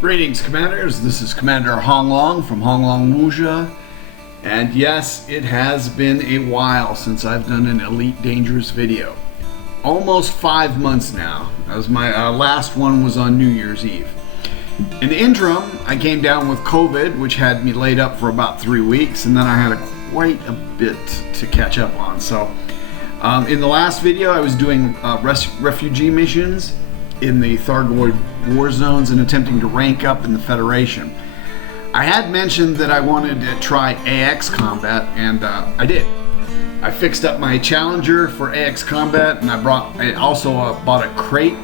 Greetings, Commanders. This is Commander Honglong from Honglong Wuxia. And yes, it has been a while since I've done an Elite Dangerous video. Almost 5 months now, as my last one was on New Year's Eve. In the interim, I came down with COVID, which had me laid up for about 3 weeks, and then I had quite a bit to catch up on. So, in the last video, I was doing refugee missions in the Thargoid war zones and attempting to rank up in the Federation. I had mentioned that I wanted to try AX combat, and I did. I fixed up my Challenger for AX combat, and I also bought a crate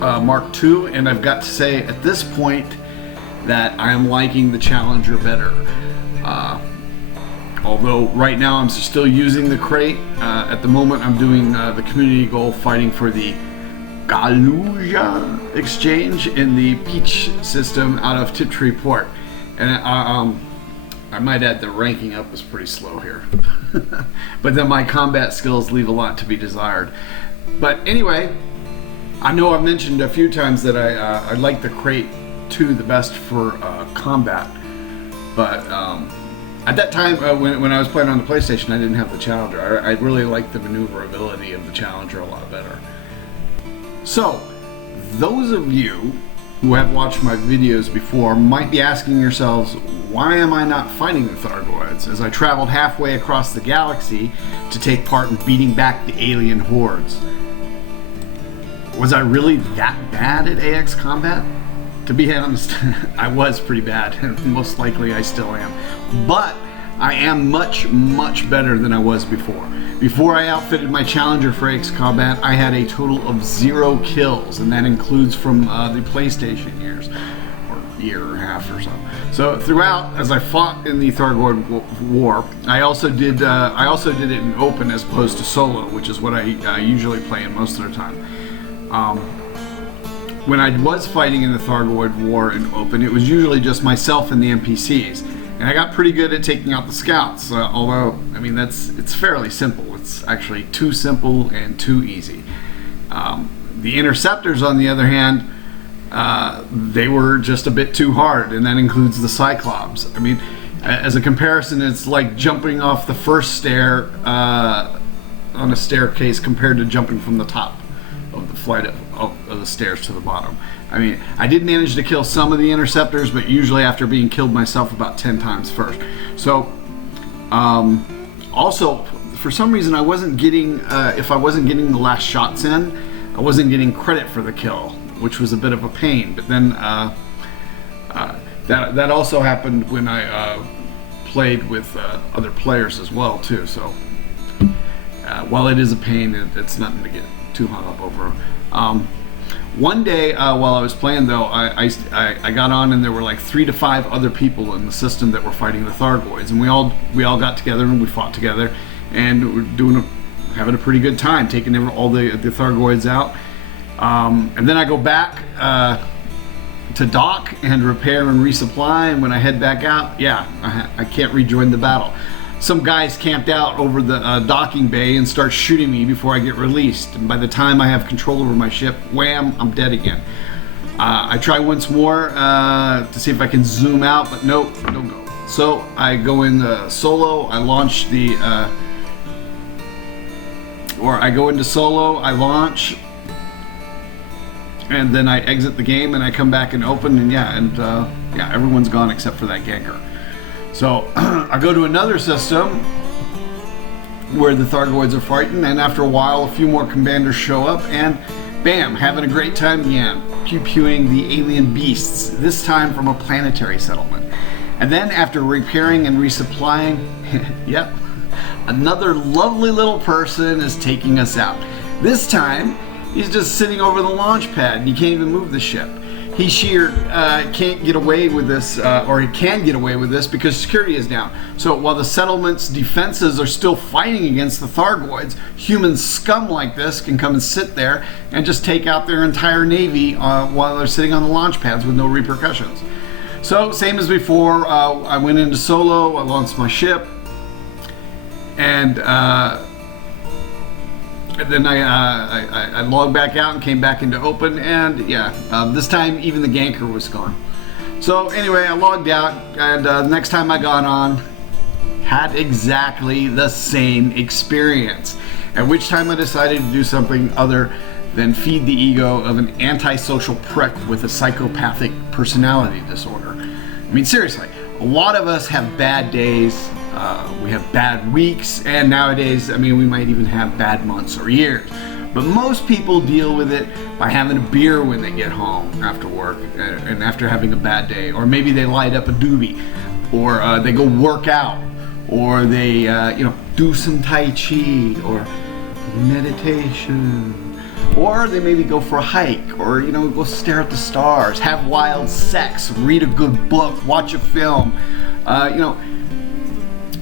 Mark II, and I've got to say at this point that I am liking the Challenger better. Although right now I'm still using the crate. At the moment I'm doing the community goal fighting for the Galuja exchange in the Peach system out of Tiptree Port. And I might add the ranking up was pretty slow here. But then my combat skills leave a lot to be desired. But anyway, I know I've mentioned a few times that I like the crate 2 the best for combat. But at that time, when I was playing on the PlayStation, I didn't have the Challenger. I really liked the maneuverability of the Challenger a lot better. So, those of you who have watched my videos before might be asking yourselves, why am I not fighting the Thargoids as I traveled halfway across the galaxy to take part in beating back the alien hordes? Was I really that bad at AX combat? To be honest, I was pretty bad, and most likely I still am. But I am much, much better than I was before. Before I outfitted my Challenger for AX combat, I had a total of 0 kills, and that includes from the PlayStation years, or year and a half or so. So throughout, as I fought in the Thargoid War, I also did it in open as opposed to solo, which is what I usually play in most of the time. When I was fighting in the Thargoid War in open, it was usually just myself and the NPCs. And I got pretty good at taking out the scouts, although, I mean, it's fairly simple. It's actually too simple and too easy. The interceptors, on the other hand, they were just a bit too hard, and that includes the Cyclops. I mean, as a comparison, it's like jumping off the first stair on a staircase compared to jumping from the top of the flight of the stairs to the bottom. I mean, I did manage to kill some of the interceptors, but usually after being killed myself about 10 times first. So, also, for some reason I wasn't getting, if I wasn't getting the last shots in, I wasn't getting credit for the kill, which was a bit of a pain. But then, that also happened when I played with other players as well, too. So, while it is a pain, it's nothing to get too hung up over. One day while I was playing, though, I got on, and there were like 3 to 5 other people in the system that were fighting the Thargoids, and we all got together and we fought together, and we're having a pretty good time taking all the Thargoids out. And then I go back to dock and repair and resupply, and when I head back out, yeah, I can't rejoin the battle. Some guys camped out over the docking bay and start shooting me before I get released. And by the time I have control over my ship, wham, I'm dead again. I try once more to see if I can zoom out, but nope, no go. So I go in solo, I launch the, or I go into solo, I launch, and then I exit the game and I come back and open, and yeah, everyone's gone except for that Ganker. So I go to another system where the Thargoids are fighting, and after a while a few more commanders show up, and bam, having a great time again, pew-pewing the alien beasts, this time from a planetary settlement. And then after repairing and resupplying, yep, another lovely little person is taking us out. This time he's just sitting over the launch pad and you can't even move the ship. He can't get away with this, or he can get away with this because security is down. So while the settlement's defenses are still fighting against the Thargoids, human scum like this can come and sit there and just take out their entire navy while they're sitting on the launch pads with no repercussions. So same as before, I went into solo, I launched my ship, and then I logged back out and came back into open, and yeah, this time even the Ganker was gone. So anyway, I logged out, and the next time I got on, had exactly the same experience. At which time I decided to do something other than feed the ego of an antisocial prick with a psychopathic personality disorder. I mean, seriously, a lot of us have bad days, we have bad weeks, and nowadays, I mean, we might even have bad months or years. But most people deal with it by having a beer when they get home after work and after having a bad day. Or maybe they light up a doobie, or they go work out, or they do some Tai Chi or meditation. Or they maybe go for a hike, or go stare at the stars, have wild sex, read a good book, watch a film.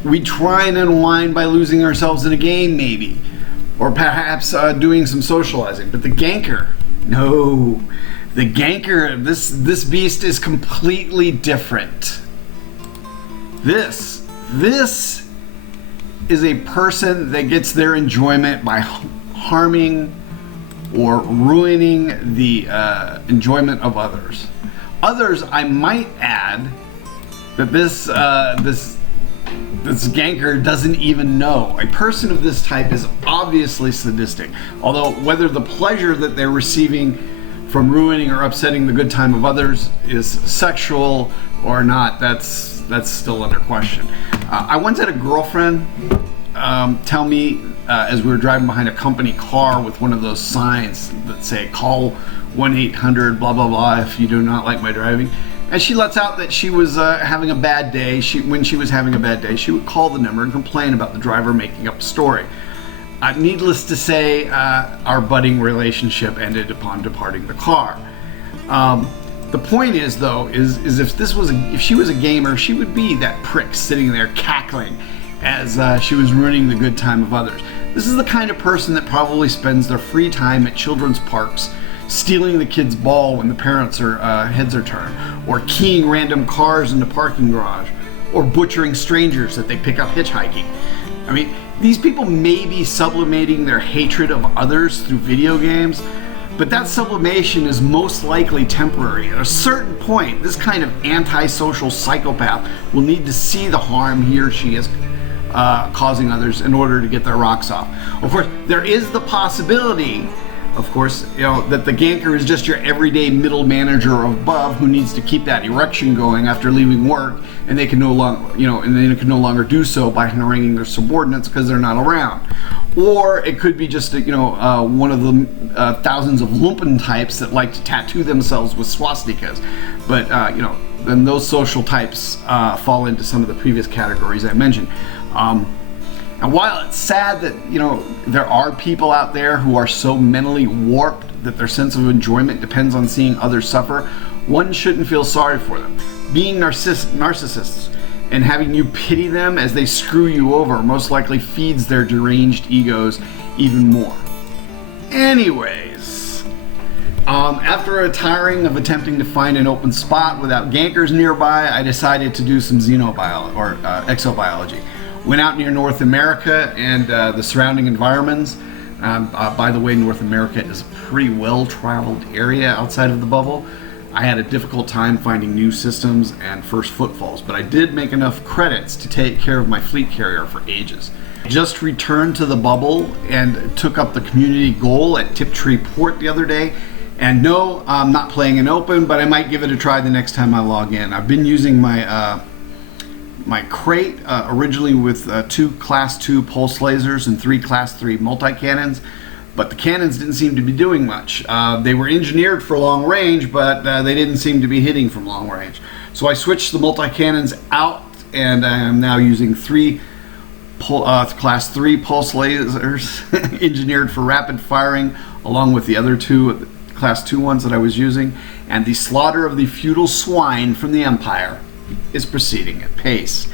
We try and unwind by losing ourselves in a game, maybe, or perhaps doing some socializing. But the Ganker, no, the Ganker, this beast is completely different. This is a person that gets their enjoyment by harming or ruining the enjoyment of others. Others, I might add, that this Ganker doesn't even know. A person of this type is obviously sadistic. Although whether the pleasure that they're receiving from ruining or upsetting the good time of others is sexual or not, that's still under question. I once had a girlfriend tell me as we were driving behind a company car with one of those signs that say call 1-800 blah blah blah if you do not like my driving, and she lets out that she was having a bad day. When she was having a bad day, she would call the number and complain about the driver making up a story. Needless to say, our budding relationship ended upon departing the car. The point is, though, is if she was a gamer, she would be that prick sitting there cackling as she was ruining the good time of others. This is the kind of person that probably spends their free time at children's parks, stealing the kids' ball when the parents' heads are turned, or keying random cars in the parking garage, or butchering strangers that they pick up hitchhiking. I mean, these people may be sublimating their hatred of others through video games, but that sublimation is most likely temporary. At a certain point, this kind of antisocial psychopath will need to see the harm he or she is causing others in order to get their rocks off. Of course, there is the possibility, that the Ganker is just your everyday middle manager or above who needs to keep that erection going after leaving work, and they can no longer do so by haranguing their subordinates because they're not around. Or it could be just one of the thousands of lumpen types that like to tattoo themselves with swastikas. But then those social types fall into some of the previous categories I mentioned. And while it's sad that there are people out there who are so mentally warped that their sense of enjoyment depends on seeing others suffer, one shouldn't feel sorry for them. Being narcissists and having you pity them as they screw you over most likely feeds their deranged egos even more. Anyways, after retiring of attempting to find an open spot without Gankers nearby, I decided to do some exobiology. Went out near North America and the surrounding environments. By the way, North America is a pretty well-traveled area outside of the bubble. I had a difficult time finding new systems and first footfalls, but I did make enough credits to take care of my fleet carrier for ages. I just returned to the bubble and took up the community goal at Tiptree Port the other day. And no, I'm not playing in open, but I might give it a try the next time I log in. I've been using my crate originally with 2 Class 2 pulse lasers and 3 Class 3 multi-cannons, but the cannons didn't seem to be doing much. They were engineered for long range, but they didn't seem to be hitting from long range. So I switched the multi-cannons out, and I am now using 3 Class 3 pulse lasers engineered for rapid firing, along with the other 2 Class 2 ones that I was using, and the slaughter of the feudal swine from the Empire is proceeding at pace.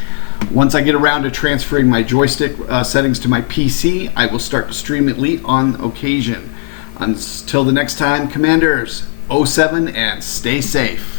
Once I get around to transferring my joystick settings to my PC, I will start to stream Elite on occasion. Until the next time, Commanders, 07 and stay safe.